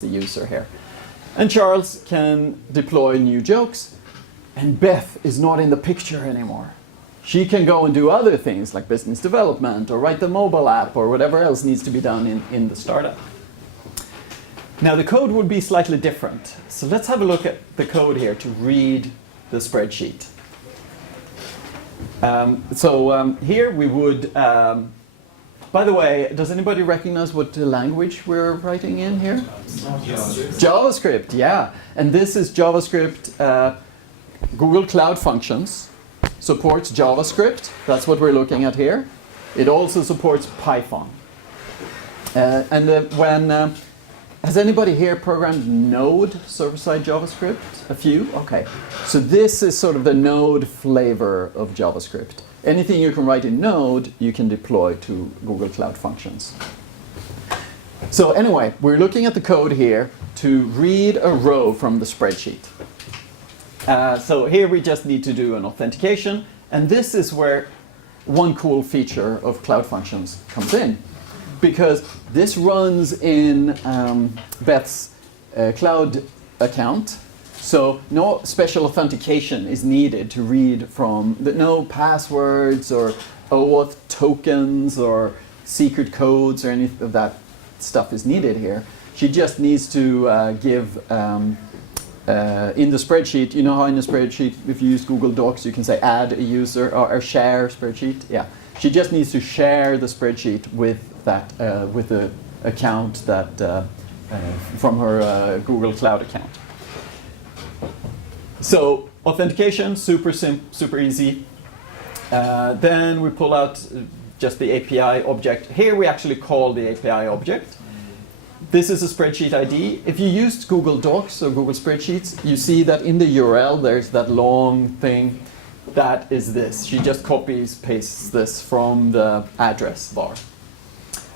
the user here. And Charles can deploy new jokes, and Beth is not in the picture anymore. She can go and do other things like business development or write the mobile app or whatever else needs to be done in the startup. Now the code would be slightly different. So let's have a look at the code here to read the spreadsheet. Here we would, by the way, does anybody recognize what language we're writing in here? JavaScript, yeah. And this is JavaScript. Google Cloud Functions supports JavaScript. That's what we're looking at here. It also supports Python. Has anybody here programmed Node server-side JavaScript? A few? Okay. So this is sort of the Node flavor of JavaScript. Anything you can write in Node, you can deploy to Google Cloud Functions. So anyway, we're looking at the code here to read a row from the spreadsheet. So here we just need to do an authentication, and this is where one cool feature of Cloud Functions comes in, because this runs in Beth's cloud account. So no special authentication is needed to read from, no passwords or OAuth tokens or secret codes or any of that stuff is needed here. She just needs to give, in the spreadsheet, you know how in the spreadsheet, if you use Google Docs, you can say add a user or share spreadsheet? Yeah. She just needs to share the spreadsheet with that, with the account that, from her Google Cloud account. So authentication, super easy. Then we pull out just the API object. Here we actually call the API object. This is a spreadsheet ID. If you used Google Docs or Google Spreadsheets, you see that in the URL there's that long thing. That is this. She just copies, pastes this from the address bar.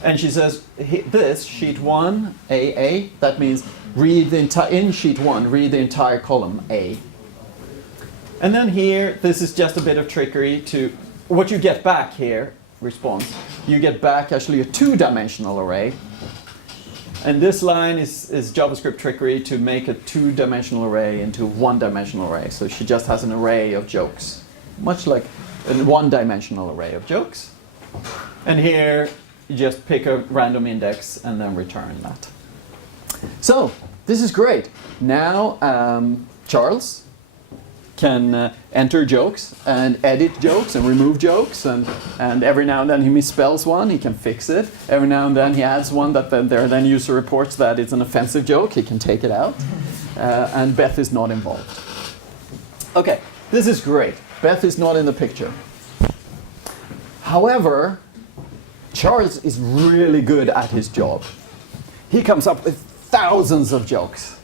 And she says, this, sheet 1, AA, that means read the entire, in sheet 1, read the entire column A. And then here, this is just a bit of trickery to, what you get back here, response, you get back actually a 2-dimensional array. And this line is JavaScript trickery to make a 2-dimensional array into a 1-dimensional array. So she just has an array of jokes, much like a 1-dimensional array of jokes. And here, you just pick a random index and then return that. So this is great. Now Charles can enter jokes and edit jokes and remove jokes, and every now and then he misspells one, he can fix it. Every now and then he adds one that then user reports that it's an offensive joke, he can take it out. And Beth is not involved. Okay, this is great. Beth is not in the picture. However, Charles is really good at his job. He comes up with thousands of jokes.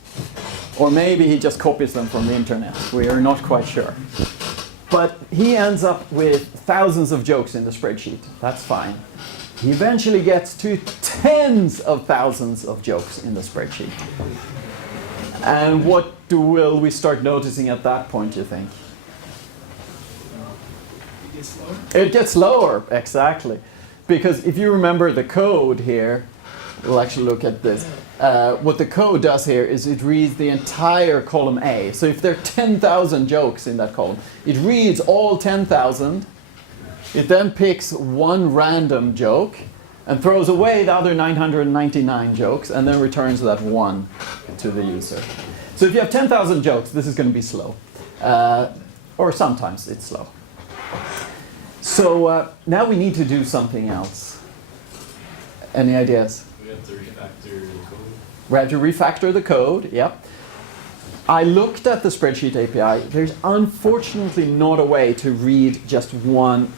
Or maybe he just copies them from the internet. We are not quite sure. But he ends up with thousands of jokes in the spreadsheet. That's fine. He eventually gets to tens of thousands of jokes in the spreadsheet. And what will we start noticing at that point, you think? It gets slower? It gets slower, exactly. Because if you remember the code here, we'll actually look at this. What the code does here is it reads the entire column A. So if there are 10,000 jokes in that column, it reads all 10,000. It then picks one random joke and throws away the other 999 jokes and then returns that one to the user. So if you have 10,000 jokes, this is going to be slow. Or sometimes it's slow. So now we need to do something else. Any ideas? We have to refactor the code. We have to refactor the code, yep. I looked at the spreadsheet API. There's unfortunately not a way to read just one,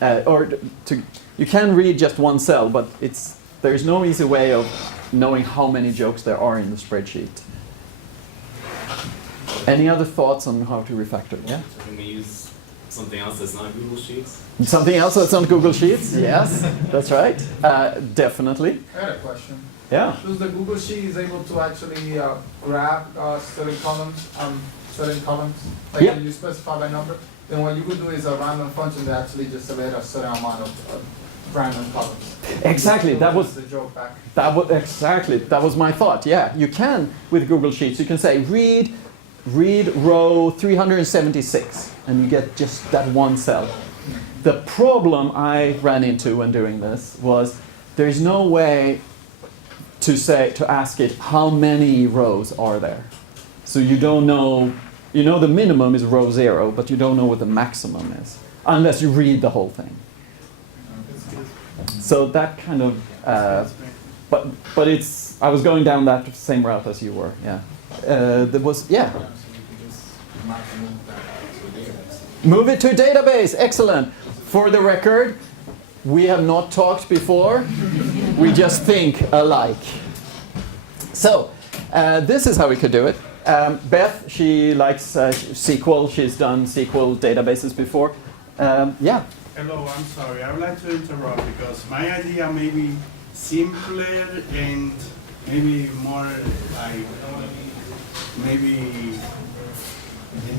you can read just one cell, but there's no easy way of knowing how many jokes there are in the spreadsheet. Any other thoughts on how to refactor? Yeah? So can we use something else that's not Google Sheets? Something else that's on Google Sheets? Yes, that's right. Definitely. I had a question. Yeah. So the Google Sheet is able to actually grab certain columns, like Yeah. you specify by number. Then what you could do is a random function that actually just select a certain amount of random columns. Exactly, that was the joke back. that was my thought. Yeah, you can with Google Sheets. You can say read row 376, and you get just that one cell. The problem I ran into when doing this was there's no way to ask it how many rows are there. So you don't know. You know the minimum is row 0, but you don't know what the maximum is unless you read the whole thing. So that kind of, but it's. I was going down that same route as you were. Yeah, there was. Yeah. Move it to a database. Excellent. For the record, we have not talked before. We just think alike. So this is how we could do it. Beth, she likes SQL. She's done SQL databases before. Yeah. Hello, I'm sorry. I would like to interrupt because my idea may be simpler and maybe more like maybe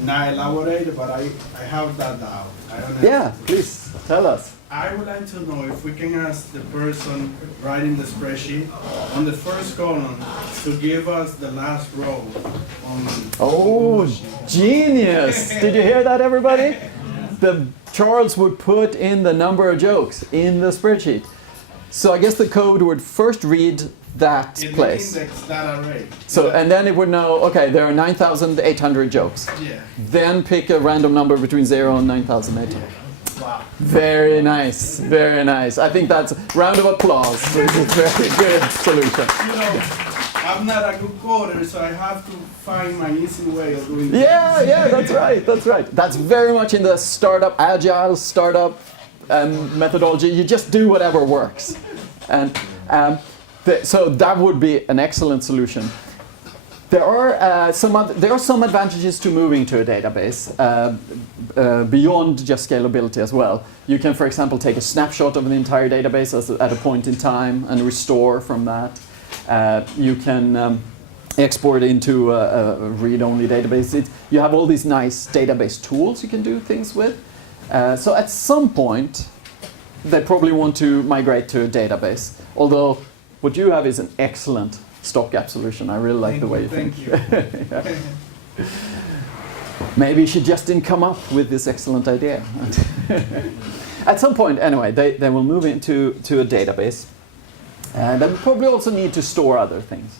not elaborated, but I have that doubt. I don't know. Yeah, please tell us. I would like to know if we can ask the person writing the spreadsheet on the first column to give us the last row on Oh, the sheet. genius! Did you hear that, everybody? Charles would put in the number of jokes in the spreadsheet. So I guess the code would first read that In place. the index that array. So, and then it would know, okay, there are 9,800 jokes. Yeah. Then pick a random number between 0 and 9,800. Wow. Very nice, very nice. I think that's round of applause. This is a very good solution. You know, I'm not a good coder, so I have to find my easy way of doing things. Yeah, that's right, that's right. That's very much in the startup, agile startup methodology. You just do whatever works. And so that would be an excellent solution. There are some advantages to moving to a database beyond just scalability as well. You can, for example, take a snapshot of an entire database at a point in time and restore from that. You can export into a read-only database. You have all these nice database tools you can do things with. So at some point, they probably want to migrate to a database. Although what you have is an excellent stopgap solution. I really like the way you think. Thank you. Maybe she just didn't come up with this excellent idea. At some point, anyway, they will move into a database. And they will probably also need to store other things.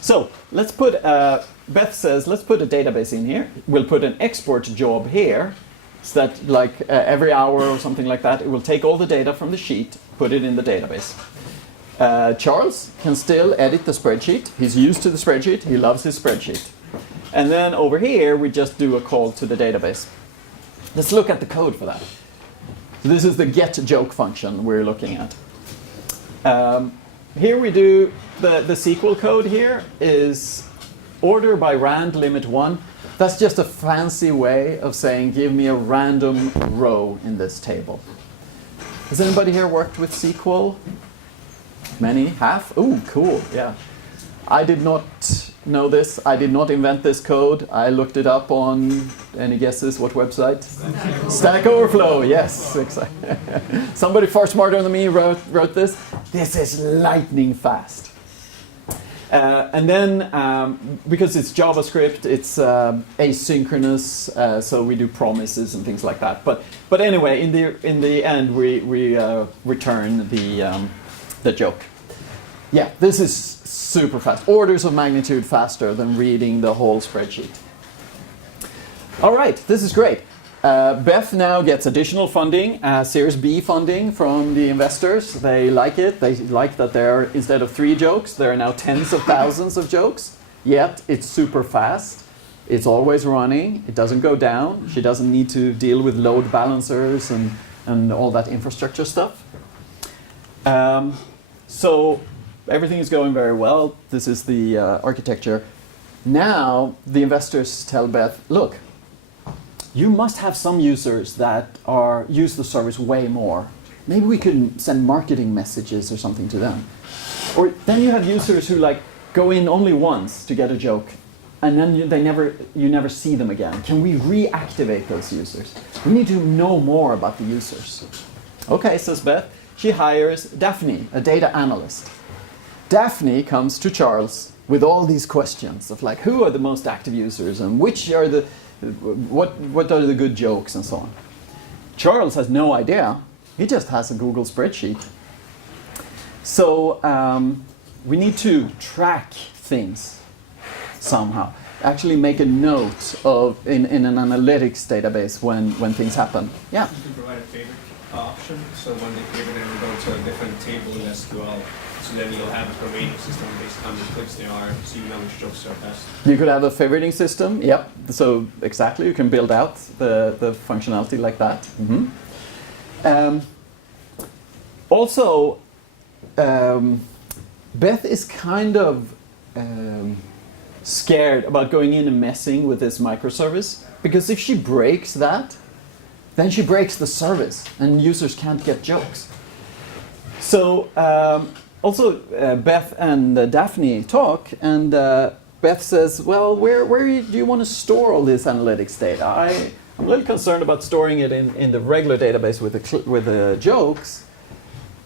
So let's put, Beth says, let's put a database in here. We'll put an export job here. So that like every hour or something like that, it will take all the data from the sheet, put it in the database. Charles can still edit the spreadsheet. He's used to the spreadsheet. He loves his spreadsheet. And then over here, we just do a call to the database. Let's look at the code for that. So this is the get joke function we're looking at. Here we do, the SQL code here is order by rand limit 1. That's just a fancy way of saying give me a random row in this table. Has anybody here worked with SQL? Many? Half? Ooh, cool, yeah. I did not know this. I did not invent this code. I looked it up on, any guesses, what website? Stack Overflow, yes. Exactly. Somebody far smarter than me wrote this. This is lightning fast. And then, because it's JavaScript, it's asynchronous, so we do promises and things like that. But anyway, in the end, we return the joke. Yeah, this is super fast. Orders of magnitude faster than reading the whole spreadsheet. All right, this is great. Beth now gets additional funding, Series B funding from the investors. They like it. They like that there, instead of 3 jokes, there are now tens of thousands of jokes. Yet it's super fast. It's always running. It doesn't go down. She doesn't need to deal with load balancers and all that infrastructure stuff. So everything is going very well. This is the architecture. Now the investors tell Beth, look, you must have some users that use the service way more. Maybe we could send marketing messages or something to them. Or then you have users who like go in only once to get a joke, and then you never see them again. Can we reactivate those users? We need to know more about the users. Okay, says Beth. she hires Daphne, a data analyst. Daphne comes to Charles with all these questions of like, who are the most active users and which are the, what are the good jokes and so on. Charles has no idea. He just has a Google spreadsheet. So we need to track things somehow. Actually make a note of in an analytics database when things happen. Yeah. You can provide a favorite option, so when they favorite it will go to a different table in SQL. So then you'll have a rating system based on the clicks there are, so you know which jokes are best. You could have a favoriting system. Yep. So exactly, you can build out the functionality like that. Mm-hmm. Also, Beth is kind of scared about going in and messing with this microservice, because if she breaks that, then she breaks the service and users can't get jokes. So also Beth and Daphne talk, and Beth says, well, where do you want to store all this analytics data? I'm a little concerned about storing it in the regular database with the jokes.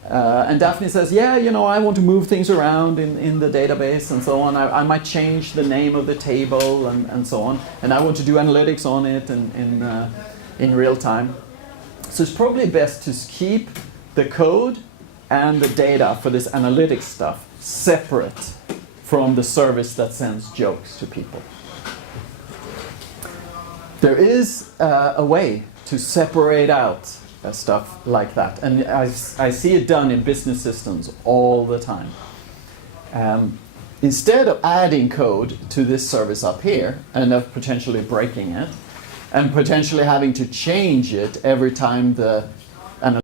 And Daphne says, yeah, you know, I want to move things around in the database and so on. I might change the name of the table and so on. And I want to do analytics on it in real time. So it's probably best to keep the code and the data for this analytics stuff separate from the service that sends jokes to people. There is a way to separate out stuff like that, and I see it done in business systems all the time. Instead of adding code to this service up here and of potentially breaking it and potentially having to change it every time the